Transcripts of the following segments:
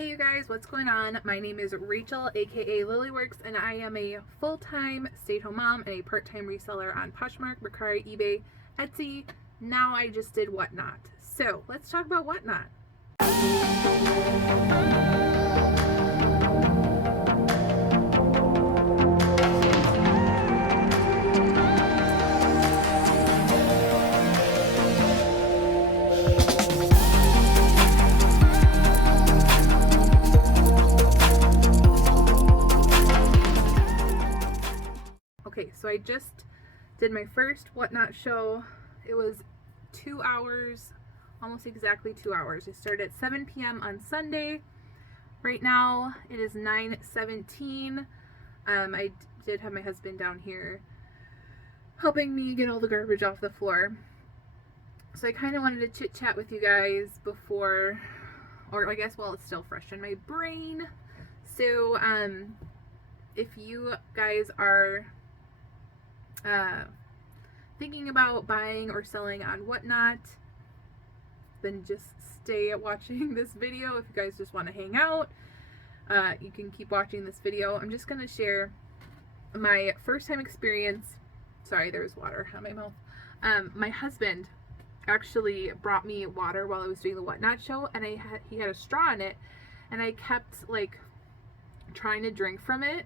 Hey you guys, what's going on? My name is Rachel, aka Lilyworks, and I am a full-time stay-at-home mom and a part-time reseller on Poshmark, Mercari, eBay, Etsy. Now I just did WhatNot. So let's talk about WhatNot. Okay, so I just did my first WhatNot show. It was 2 hours, almost exactly 2 hours. I started at 7 p.m. on Sunday. Right now it is 9:17. I did have my husband down here helping me get all the garbage off the floor. So I kind of wanted to chit chat with you guys before, or I guess while it's still fresh in my brain. So if you guys are thinking about buying or selling on WhatNot, then just stay watching this video. If you guys just want to hang out, you can keep watching this video. I'm just going to share my first time experience. Sorry, there was water on my mouth. My husband actually brought me water while I was doing the WhatNot show, and he had a straw in it, and I kept like trying to drink from it.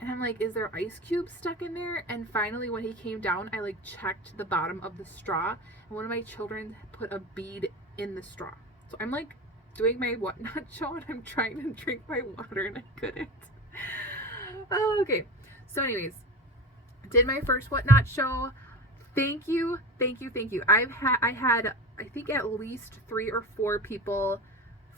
And I'm like, is there ice cubes stuck in there? And finally, when he came down, I like checked the bottom of the straw, and one of my children put a bead in the straw. So I'm like doing my WhatNot show, and I'm trying to drink my water, and I couldn't. Oh, okay. So anyways, did my first WhatNot show. Thank you. I had I think at least 3 or 4 people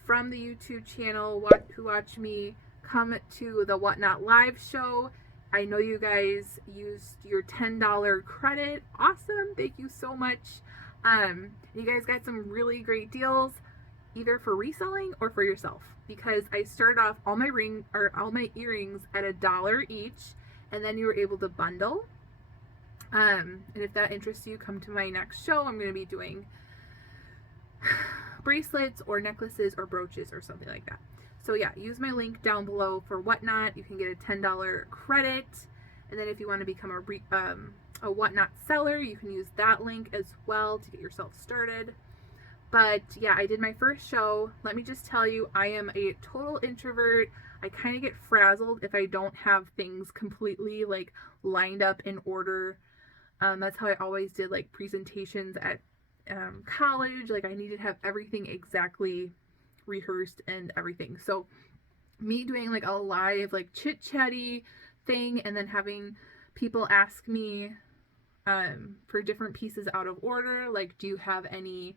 from the YouTube channel who watch me come to the WhatNot live show. I know you guys used your $10 credit. Awesome. Thank you so much. You guys got some really great deals, either for reselling or for yourself, because I started off all my earrings at $1 each, and then you were able to bundle. And if that interests you, come to my next show. I'm going to be doing bracelets or necklaces or brooches or something like that. So yeah, use my link down below for WhatNot. You can get a $10 credit, and then if you want to become a WhatNot seller, you can use that link as well to get yourself started. But yeah, I did my first show. Let me just tell you, I am a total introvert. I kind of get frazzled if I don't have things completely like lined up in order. That's how I always did like presentations at college. Like I needed to have everything exactly rehearsed and everything. So me doing like a live like chit chatty thing, and then having people ask me for different pieces out of order, like, do you have any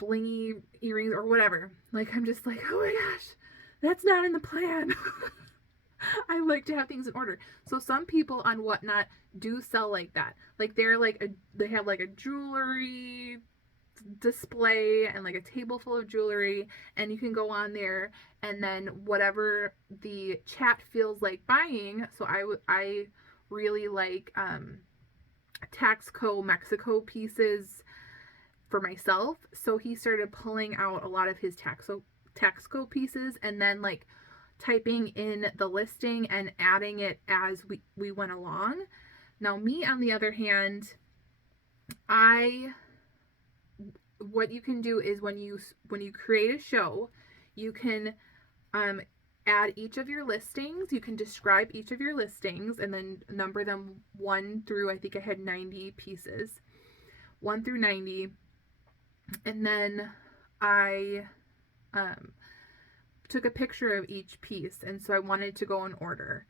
blingy earrings or whatever, like I'm just like, oh my gosh, that's not in the plan. I like to have things in order. So some people on WhatNot do sell like that. Like they have like a jewelry display and like a table full of jewelry, and you can go on there and then whatever the chat feels like buying. So I really like Taxco Mexico pieces for myself. So he started pulling out a lot of his Taxco pieces and then like typing in the listing and adding it as we went along. Now me, on the other hand, what you can do is when you create a show, you can add each of your listings. You can describe each of your listings and then number them 1 through, I think I had 90 pieces, 1 through 90. And then I took a picture of each piece, and so I wanted to go in order.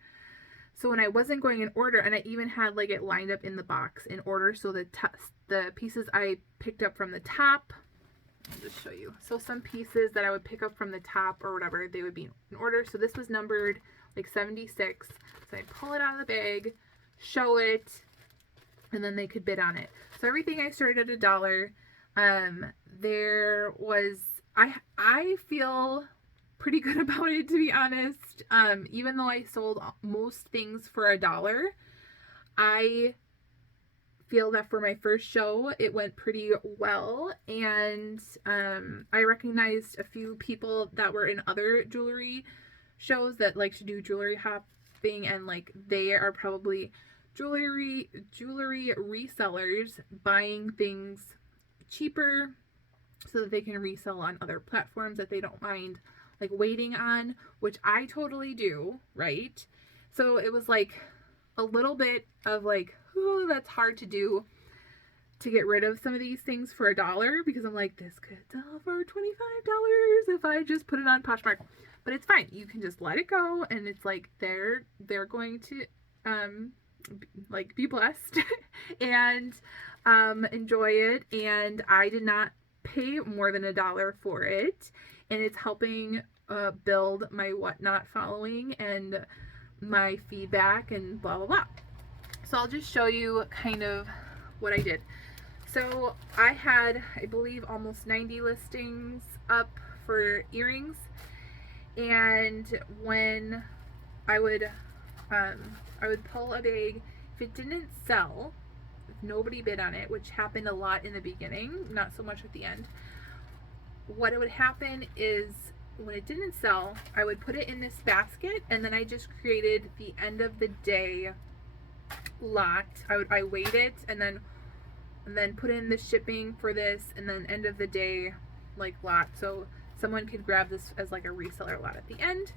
So when I wasn't going in order, and I even had like it lined up in the box in order, so the pieces I picked up from the top, I'll just show you. So some pieces that I would pick up from the top or whatever, they would be in order. So this was numbered like 76. So I pull it out of the bag, show it, and then they could bid on it. So everything I started at $1. There was, I feel pretty good about it, to be honest. Even though I sold most things for $1, I feel that for my first show, it went pretty well. And I recognized a few people that were in other jewelry shows that like to do jewelry hopping, and like they are probably jewelry resellers buying things cheaper so that they can resell on other platforms that they don't mind like waiting on, which I totally do, right? So it was like a little bit of like, oh, that's hard to do, to get rid of some of these things for $1, because I'm like, this could sell for $25 if I just put it on Poshmark. But it's fine. You can just let it go, and it's like they're going to like be blessed and enjoy it. And I did not pay more than $1 for it, and it's helping build my WhatNot following and my feedback and blah blah blah. So I'll just show you kind of what I did. So I had, I believe, almost 90 listings up for earrings, and when I would pull a bag, if it didn't sell, if nobody bid on it, which happened a lot in the beginning, not so much at the end, what would happen is when it didn't sell, I would put it in this basket, and then I just created the end of the day lot. I weighed it, and then put in the shipping for this, and then end of the day like lot, so someone could grab this as like a reseller lot at the end.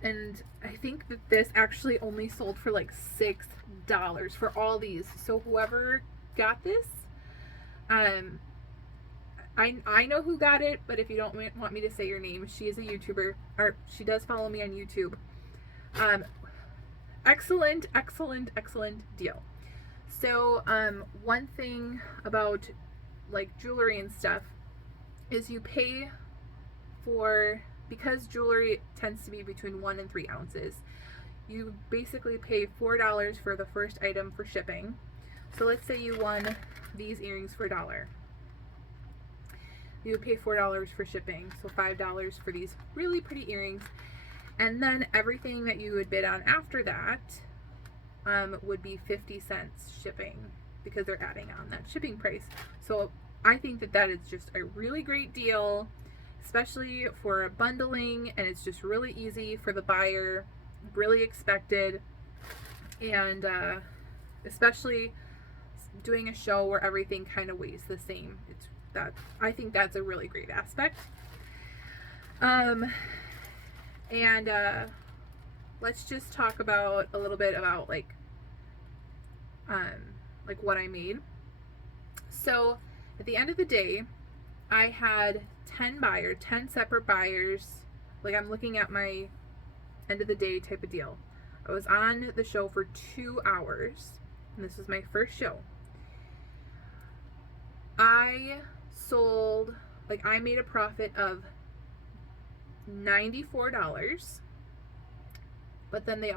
And I think that this actually only sold for like $6 for all these. So whoever got this, I know who got it, but if you don't want me to say your name, she is a YouTuber, or she does follow me on YouTube. Excellent deal. So one thing about like jewelry and stuff is you pay for, because jewelry tends to be between 1 and 3 ounces, you basically pay $4 for the first item for shipping. So let's say you won these earrings for $1. You would pay $4 for shipping, so $5 for these really pretty earrings. And then everything that you would bid on after that would be 50 cents shipping, because they're adding on that shipping price. So I think that that is just a really great deal, especially for bundling, and it's just really easy for the buyer, really expected, and especially doing a show where everything kind of weighs the same. I think that's a really great aspect. And let's just talk about a little bit about like what I made. So at the end of the day, I had 10 separate buyers. Like, I'm looking at my end of the day type of deal. I was on the show for 2 hours, and this was my first show. I sold, like, I made a profit of $94, but then they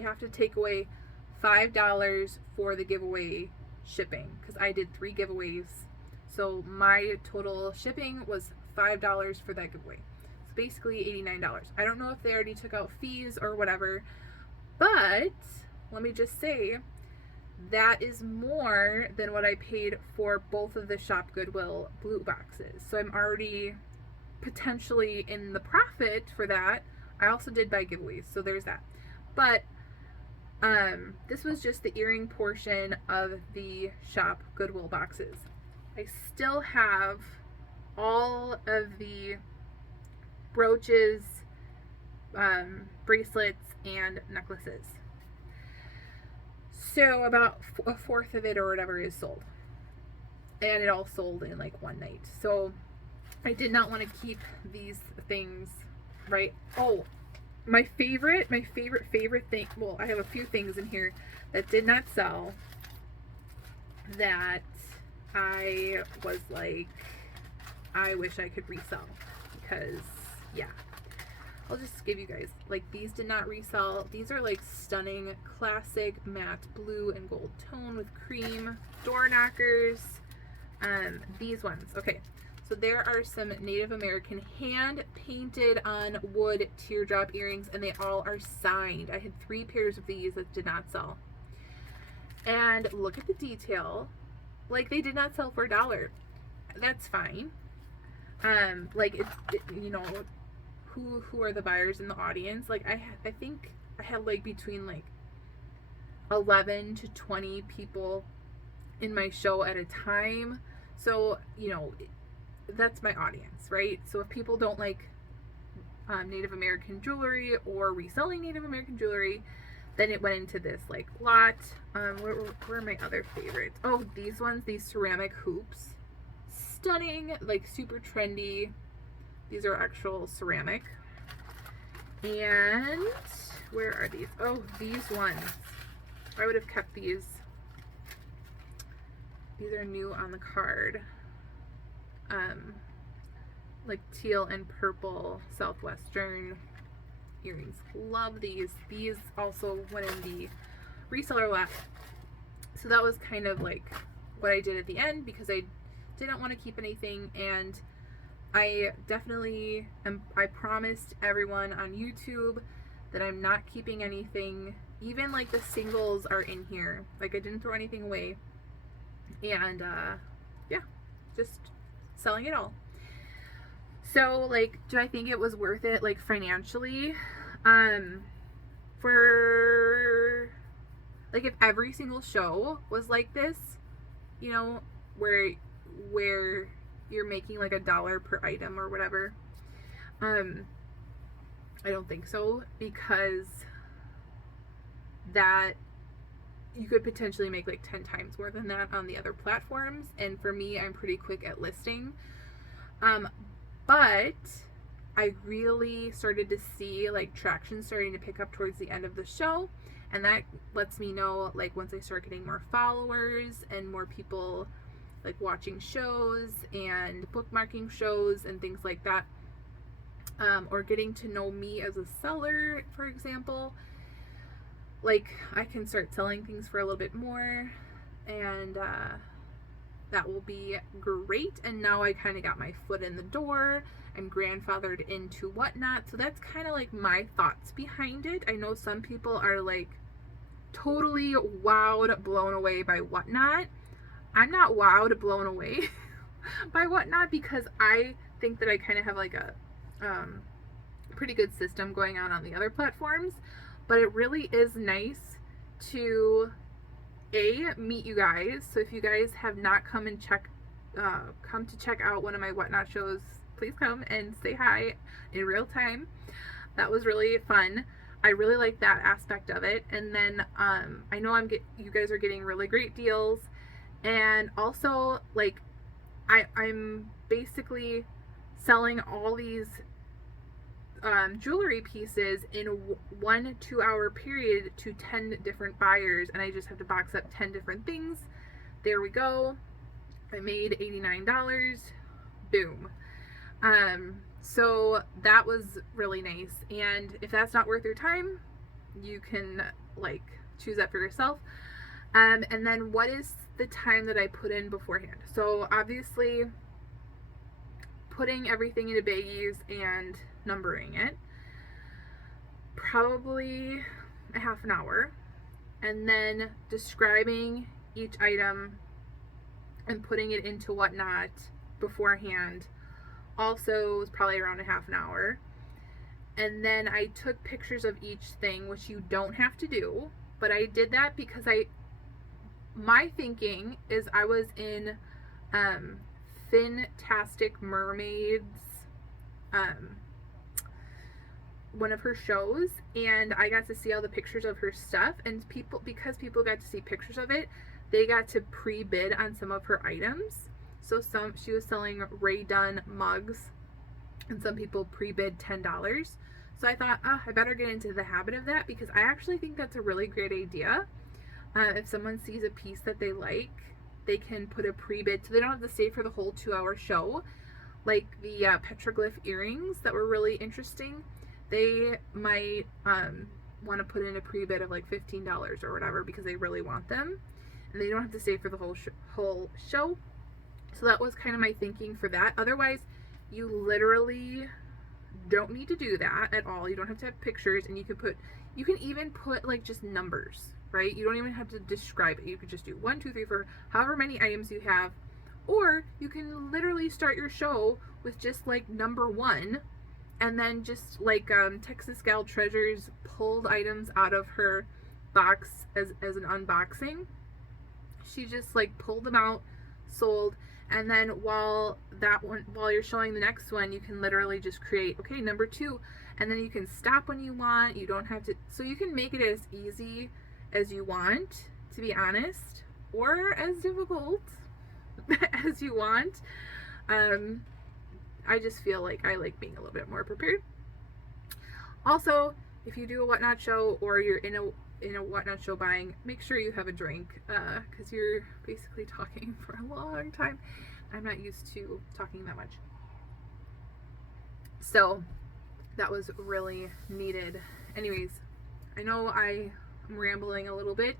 have to take away $5 for the giveaway shipping, because I did 3 giveaways. So my total shipping was $5 for that giveaway. So basically $89. I don't know if they already took out fees or whatever, but let me just say that is more than what I paid for both of the Shop Goodwill blue boxes. So I'm already potentially in the profit for that. I also did buy giveaways, so there's that. But this was just the earring portion of the Shop Goodwill boxes. I still have all of the brooches, bracelets, and necklaces. So about a fourth of it or whatever is sold. And it all sold in like one night. So I did not want to keep these things, right? Oh, my favorite thing, well, I have a few things in here that did not sell that I was like, I wish I could resell, because yeah, I'll just give you guys, like, these did not resell. These are like stunning classic matte blue and gold tone with cream door knockers. These ones, okay, so there are some Native American hand painted on wood teardrop earrings, and they all are signed. I had 3 pairs of these that did not sell. And look at the detail. Like, they did not sell for $1. That's fine. Like, you know, who are the buyers in the audience? Like, I think I had like between like 11 to 20 people in my show at a time. So, you know, that's my audience, right? So if people don't like Native American jewelry or reselling Native American jewelry, then it went into this like lot. Where are my other favorites? Oh, these ones, these ceramic hoops. Stunning, like super trendy. These are actual ceramic. And where are these? Oh, these ones. I would have kept these. These are new on the card. Like teal and purple Southwestern earrings. Love these. These also went in the reseller lot. So that was kind of like what I did at the end, because I didn't want to keep anything, and I definitely I promised everyone on YouTube that I'm not keeping anything. Even like the singles are in here. Like, I didn't throw anything away. And yeah, just selling it all. So like, do I think it was worth it, like financially? For like, if every single show was like this, you know, where you're making like $1 per item or whatever, I don't think so, because that you could potentially make like 10 times more than that on the other platforms. And for me, I'm pretty quick at listing. But I really started to see like traction starting to pick up towards the end of the show. And that lets me know, like, once I start getting more followers and more people like watching shows and bookmarking shows and things like that, or getting to know me as a seller, for example, like, I can start selling things for a little bit more, and that will be great. And now I kind of got my foot in the door. I'm grandfathered into WhatNot. So that's kind of like my thoughts behind it. I know some people are like totally wowed, blown away by WhatNot. I'm not wowed, blown away by WhatNot, because I think that I kind of have like a pretty good system going on the other platforms. But it really is nice to meet you guys. So if you guys have not come to check out one of my WhatNot shows, please come and say hi in real time. That was really fun. I really like that aspect of it. And then I know you guys are getting really great deals, and also like I'm basically selling all these jewelry pieces in 1 2-hour period to 10 different buyers, and I just have to box up 10 different things. There we go. I made $89. Boom. So that was really nice. And if that's not worth your time, you can like choose that for yourself. And then what is the time that I put in beforehand? So obviously putting everything into baggies and numbering it, probably a half an hour, and then describing each item and putting it into WhatNot beforehand also was probably around a half an hour. And then I took pictures of each thing, which you don't have to do, but I did that because my thinking is I was in Fantastic Mermaids, one of her shows, and I got to see all the pictures of her stuff, and because people got to see pictures of it, they got to pre-bid on some of her items. So she was selling Ray Dunn mugs, and some people pre-bid $10. So I thought, I better get into the habit of that, because I actually think that's a really great idea. If someone sees a piece that they like, they can put a pre-bid, so they don't have to stay for the whole 2-hour show. Like the petroglyph earrings that were really interesting, they might want to put in a pre-bid of like $15 or whatever, because they really want them, and they don't have to stay for the whole show. So that was kind of my thinking for that. Otherwise, you literally don't need to do that at all. You don't have to have pictures, and you can even put like just numbers. right? You don't even have to describe it. You could just do 1, 2, 3, 4, however many items you have. Or you can literally start your show with just like number 1, and then just like Texas Gal Treasures pulled items out of her box as an unboxing. She just like pulled them out, sold, and then while you're showing the next one, you can literally just create, okay, number 2, and then you can stop when you want. You don't have to, so you can make it as easy as you want, to be honest, or as difficult as you want. I just feel like I like being a little bit more prepared. Also, if you do a WhatNot show or you're in a WhatNot show buying, make sure you have a drink, because you're basically talking for a long time. I'm not used to talking that much. So that was really needed. Anyways, I know I'm rambling a little bit,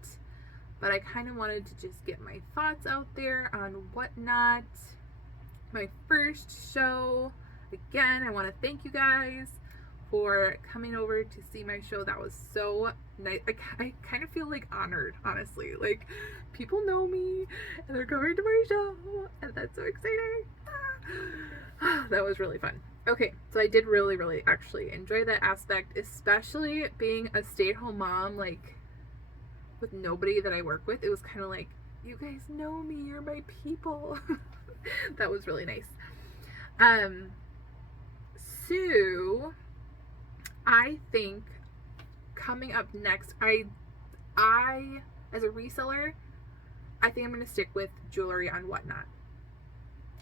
but I kind of wanted to just get my thoughts out there on WhatNot. My first show. Again, I want to thank you guys for coming over to see my show. That was so nice. I kind of feel like honored, honestly. Like, people know me and they're coming to my show, and that's so exciting. That was really fun. Okay, so I did really, really actually enjoy that aspect, especially being a stay-at-home mom, like, with nobody that I work with. It was kind of like, you guys know me, you're my people. That was really nice. So I think coming up next, I as a reseller, I think I'm going to stick with jewelry on WhatNot.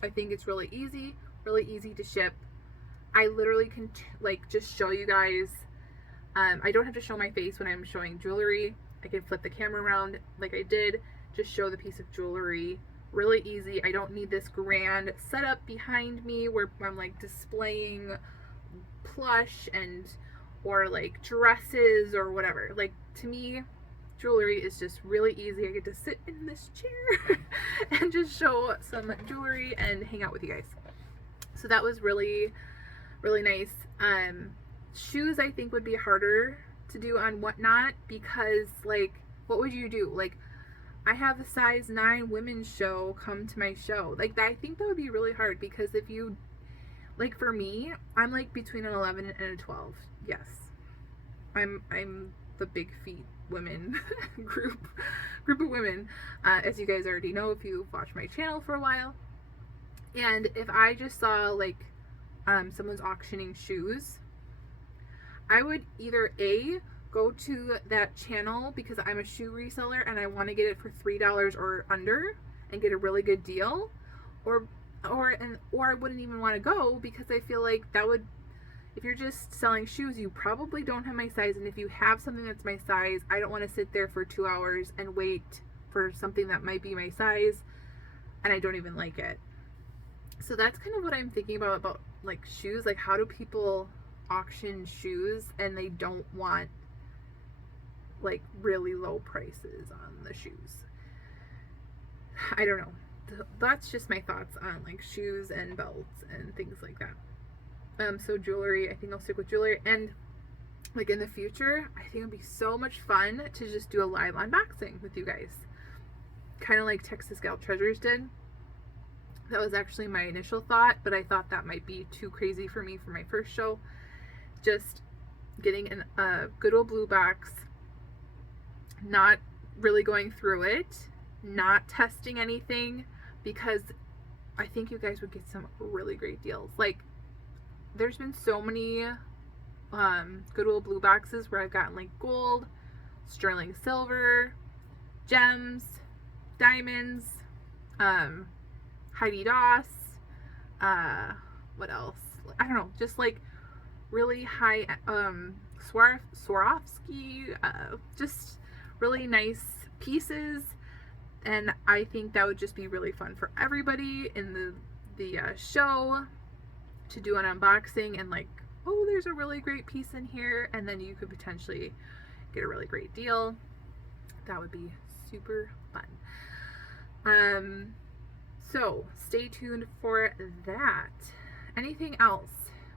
I think it's really easy to ship. I literally can like just show you guys. I don't have to show my face when I'm showing jewelry. I can flip the camera around like I did, just show the piece of jewelry. Really easy. I don't need this grand setup behind me where I'm like displaying plush or like dresses or whatever. Like, to me, jewelry is just really easy. I get to sit in this chair and just show some jewelry and hang out with you guys. So that was really, really nice. Shoes I think would be harder to do on WhatNot, because like, what would you do? Like, I have a size 9 women's show come to my show. Like, I think that would be really hard, because if you, like, for me, I'm like between an 11 and a 12. Yes. I'm the big feet women group of women, as you guys already know if you've watched my channel for a while. And if I just saw like someone's auctioning shoes, I would either go to that channel because I'm a shoe reseller and I want to get it for $3 or under and get a really good deal, or I wouldn't even want to go, because I feel like that would, if you're just selling shoes, you probably don't have my size, and if you have something that's my size, I don't want to sit there for 2 hours and wait for something that might be my size and I don't even like it. So that's kind of what I'm thinking about like shoes. Like, how do people auction shoes and they don't want like really low prices on the shoes? I don't know. That's just my thoughts on like shoes and belts and things like that. So jewelry, I think I'll stick with jewelry. And like in the future, I think it'd be so much fun to just do a live unboxing with you guys, kind of like Texas Gal Treasures did. That was actually my initial thought, but I thought that might be too crazy for me for my first show. Just getting a good old blue box, not really going through it, not testing anything, because I think you guys would get some really great deals. Like, there's been so many good old blue boxes where I've gotten like gold, sterling silver, gems, diamonds, Heidi Doss, what else? I don't know, just like really high, Swarovski, just really nice pieces. And I think that would just be really fun for everybody in the show to do an unboxing and like, oh, there's a really great piece in here, and then you could potentially get a really great deal. That would be super fun. So stay tuned for that. Anything else?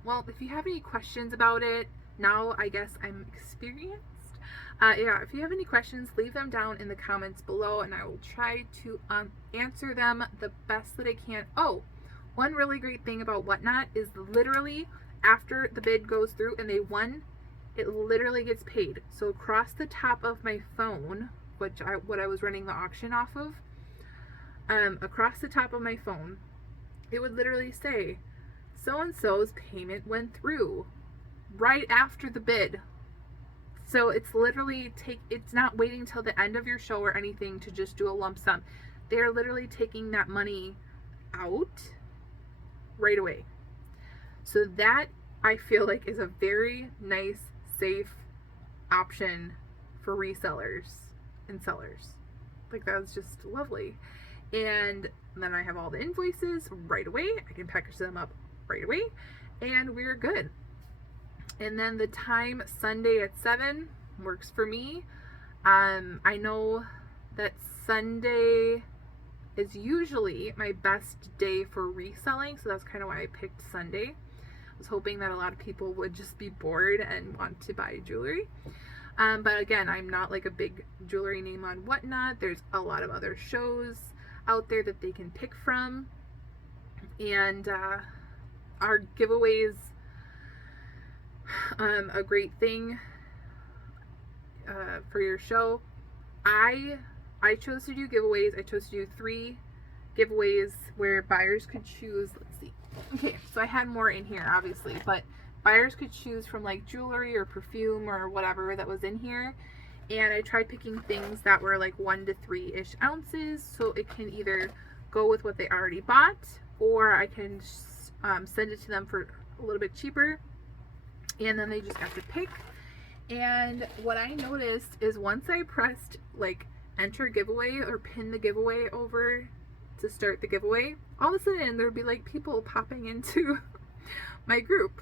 Well, if you have any questions about it, now I guess I'm experienced. Yeah, if you have any questions, leave them down in the comments below and I will try to answer them the best that I can. Oh, one really great thing about WhatNot is literally after the bid goes through and they won, it literally gets paid. So across the top of my phone, what I was running the auction off of, across the top of my phone, it would literally say, so-and-so's payment went through right after the bid. So it's literally it's not waiting till the end of your show or anything to just do a lump sum. They're literally taking that money out right away. So that I feel like is a very nice, safe option for resellers and sellers. Like that's just lovely. And then I have all the invoices right away. I can package them up right away and we're good. And then the time, Sunday at 7, works for me. I know that Sunday is usually my best day for reselling, so that's kind of why I picked Sunday. I was hoping that a lot of people would just be bored and want to buy jewelry. But again, I'm not like a big jewelry name on WhatNot. There's a lot of other shows out there that they can pick from. And our giveaways, a great thing for your show. I chose to do giveaways. I chose to do 3 giveaways where buyers could choose. Let's see. Okay, so I had more in here, obviously, but buyers could choose from like jewelry or perfume or whatever that was in here. And I tried picking things that were like 1 to 3-ish ounces, so it can either go with what they already bought, or I can send it to them for a little bit cheaper. And then they just have to pick. And what I noticed is once I pressed like enter giveaway or pin the giveaway over to start the giveaway, all of a sudden there'd be like people popping into my group.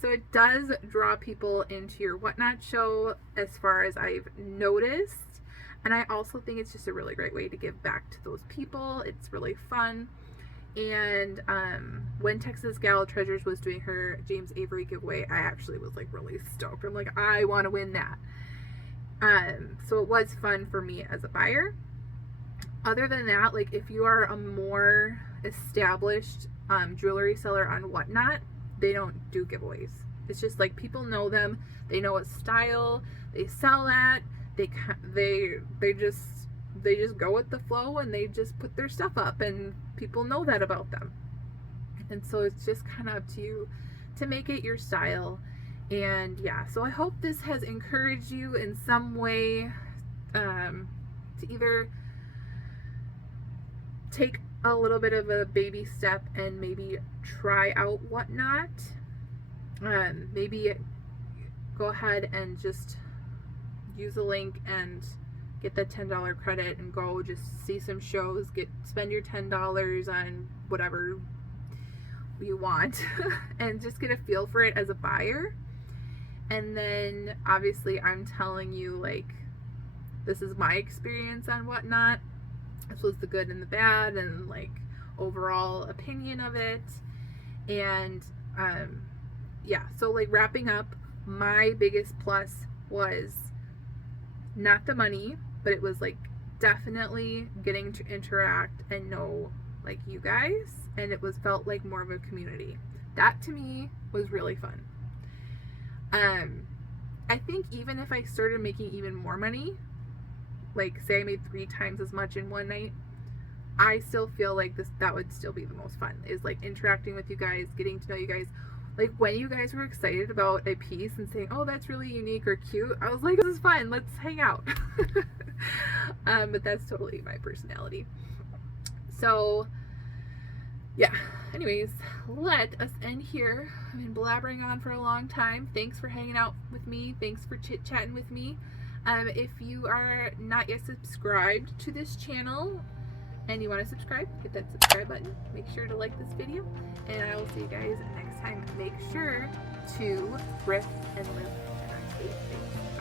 So it does draw people into your WhatNot show as far as I've noticed. And I also think it's just a really great way to give back to those people. It's really fun. And when Texas Gal Treasures was doing her James Avery giveaway, I actually was like really stoked. I'm like, I want to win that. So it was fun for me as a buyer. Other than that, like if you are a more established jewelry seller on WhatNot, they don't do giveaways. It's just like people know them. They know what style they sell at. They just go with the flow and they just put their stuff up and people know that about them. And so it's just kind of up to you to make it your style. And yeah, so I hope this has encouraged you in some way to either take a little bit of a baby step and maybe try out WhatNot. Maybe go ahead and just use a link and get the $10 credit and go just see some shows, spend your $10 on whatever you want and just get a feel for it as a buyer. And then obviously I'm telling you, like, this is my experience on WhatNot. This was the good and the bad and like overall opinion of it. And yeah, so like wrapping up, my biggest plus was not the money, but it was like definitely getting to interact and know like you guys, and it felt like more of a community. That to me was really fun. I think even if I started making even more money, like say I made 3 times as much in one night, I still feel like that would still be the most fun, is like interacting with you guys, getting to know you guys. Like when you guys were excited about a piece and saying, oh, that's really unique or cute, I was like, this is fun, let's hang out. But that's totally my personality. So yeah, anyways, let us end here. I've been blabbering on for a long time. Thanks for hanging out with me. Thanks for chit-chatting with me. If you are not yet subscribed to this channel and you want to subscribe, hit that subscribe button. Make sure to like this video, and I will see you guys next time. Make sure to thrift and live in our faith.